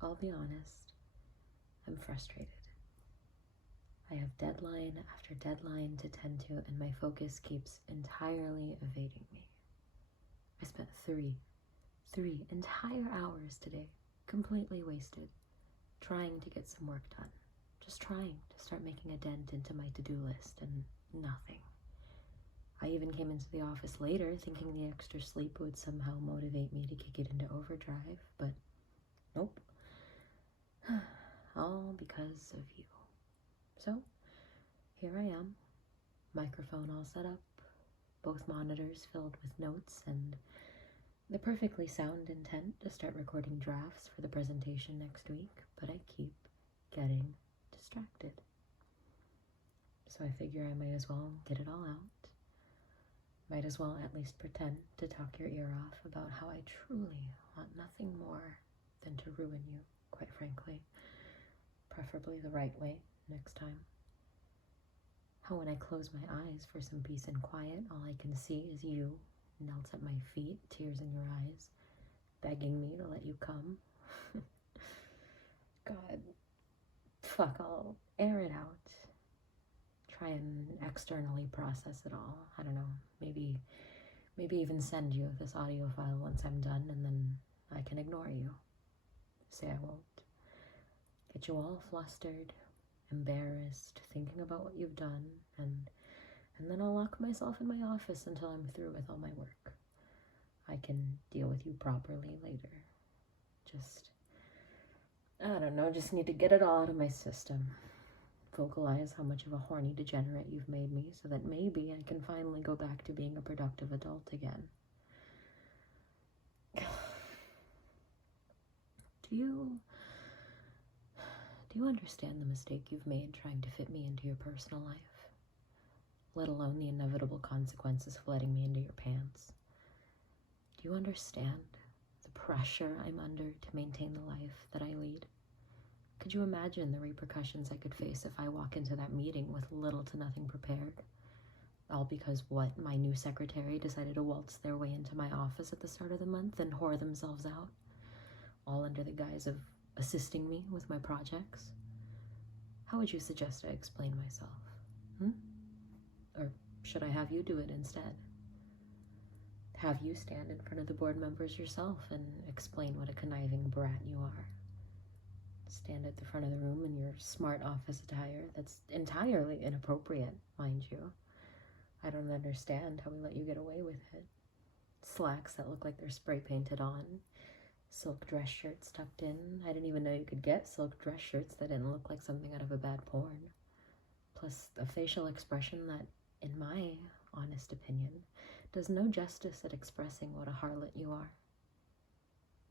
I'll be honest, I'm frustrated. I have deadline after deadline to tend to, and my focus keeps entirely evading me. I spent three entire hours today, completely wasted, trying to get some work done. Just trying to start making a dent into my to-do list, and nothing. I even came into the office later thinking the extra sleep would somehow motivate me to kick it into overdrive, but nope. All because of you. So, here I am, microphone all set up, both monitors filled with notes, and the perfectly sound intent to start recording drafts for the presentation next week, but I keep getting distracted. So I figure I might as well get it all out. Might as well at least pretend to talk your ear off about how I truly want nothing more than to ruin you, quite frankly. Preferably the right way next time. How when I close my eyes for some peace and quiet, all I can see is you, knelt at my feet, tears in your eyes, begging me to let you come. God, fuck, I'll air it out. Try and externally process it all. I don't know, maybe even send you this audio file once I'm done, and then I can ignore you. Say I won't. Get you all flustered, embarrassed, thinking about what you've done, and then I'll lock myself in my office until I'm through with all my work. I can deal with you properly later. I don't know, just need to get it all out of my system. Vocalize how much of a horny degenerate you've made me, so that maybe I can finally go back to being a productive adult again. Do you understand the mistake you've made trying to fit me into your personal life? Let alone the inevitable consequences of letting me into your pants. Do you understand the pressure I'm under to maintain the life that I lead? Could you imagine the repercussions I could face if I walk into that meeting with little to nothing prepared? All because my new secretary decided to waltz their way into my office at the start of the month and whore themselves out, all under the guise of assisting me with my projects? How would you suggest I explain myself? Or should I have you do it instead? Have you stand in front of the board members yourself and explain what a conniving brat you are? Stand at the front of the room in your smart office attire that's entirely inappropriate, mind you. I don't understand how we let you get away with it. Slacks that look like they're spray painted on, silk dress shirts tucked in. I didn't even know you could get silk dress shirts that didn't look like something out of a bad porn. Plus a facial expression that, in my honest opinion, does no justice at expressing what a harlot you are.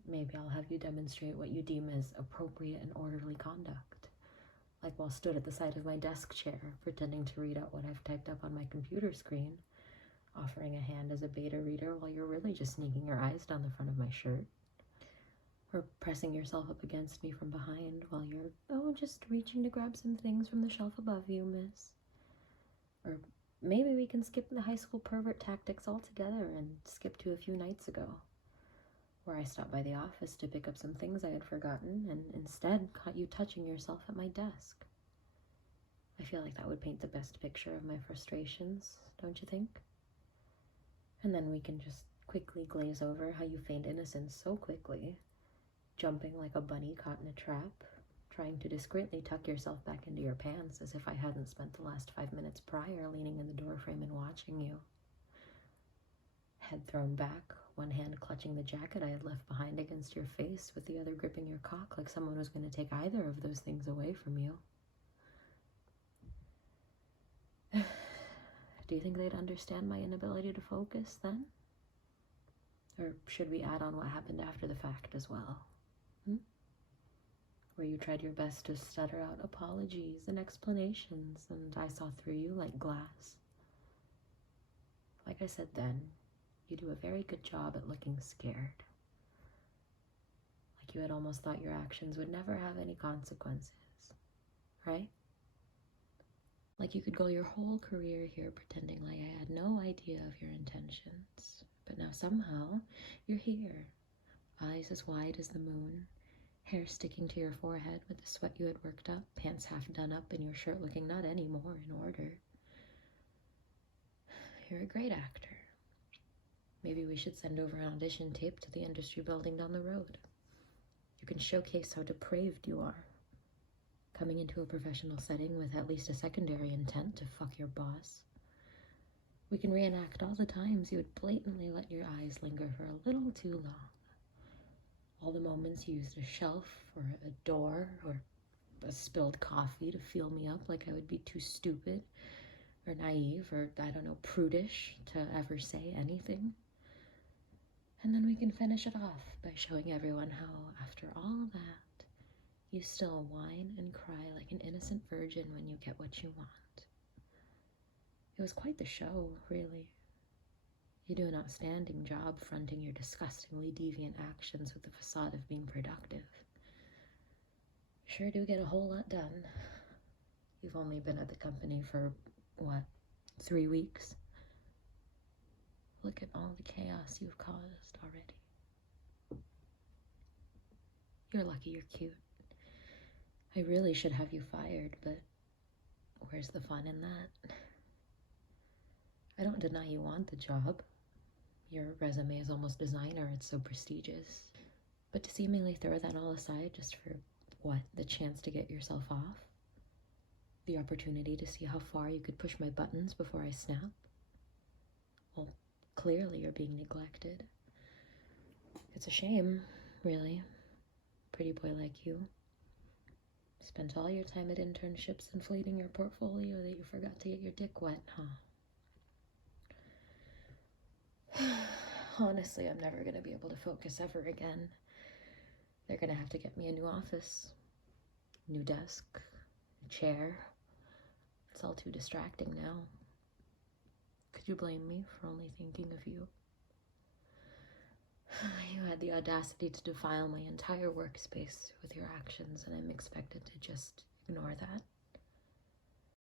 Maybe I'll have you demonstrate what you deem as appropriate and orderly conduct, like while stood at the side of my desk chair, pretending to read out what I've typed up on my computer screen, offering a hand as a beta reader while you're really just sneaking your eyes down the front of my shirt, or pressing yourself up against me from behind while you're, just reaching to grab some things from the shelf above you, miss. Or maybe we can skip the high school pervert tactics altogether and skip to a few nights ago, where I stopped by the office to pick up some things I had forgotten and instead caught you touching yourself at my desk. I feel like that would paint the best picture of my frustrations, don't you think? And then we can just quickly glaze over how you feigned innocence so quickly, jumping like a bunny caught in a trap, trying to discreetly tuck yourself back into your pants as if I hadn't spent the last 5 minutes prior leaning in the doorframe and watching you. Head thrown back, one hand clutching the jacket I had left behind against your face, with the other gripping your cock like someone was going to take either of those things away from you. Do you think they'd understand my inability to focus then? Or should we add on what happened after the fact as well? Where you tried your best to stutter out apologies and explanations, and I saw through you like glass. Like I said then, you do a very good job at looking scared. Like you had almost thought your actions would never have any consequences, right? Like you could go your whole career here pretending like I had no idea of your intentions, but now somehow you're here, eyes as wide as the moon, Hair sticking to your forehead with the sweat you had worked up, pants half done up, and your shirt looking not any more in order. You're a great actor. Maybe we should send over an audition tape to the industry building down the road. You can showcase how depraved you are. Coming into a professional setting with at least a secondary intent to fuck your boss. We can reenact all the times you would blatantly let your eyes linger for a little too long. All the moments you used a shelf or a door or a spilled coffee to feel me up like I would be too stupid or naive or, I don't know, prudish to ever say anything. And then we can finish it off by showing everyone how, after all that, you still whine and cry like an innocent virgin when you get what you want. It was quite the show, really. You do an outstanding job fronting your disgustingly deviant actions with the facade of being productive. Sure do get a whole lot done. You've only been at the company for, 3 weeks? Look at all the chaos you've caused already. You're lucky you're cute. I really should have you fired, but where's the fun in that? I don't deny you want the job. Your resume is almost designer, it's so prestigious. But to seemingly throw that all aside just for, the chance to get yourself off? The opportunity to see how far you could push my buttons before I snap? Well, clearly you're being neglected. It's a shame, really. Pretty boy like you. Spent all your time at internships inflating your portfolio that you forgot to get your dick wet, huh? Honestly, I'm never gonna be able to focus ever again. They're gonna have to get me a new office, new desk, a chair. It's all too distracting now. Could you blame me for only thinking of you? You had the audacity to defile my entire workspace with your actions, and I'm expected to just ignore that.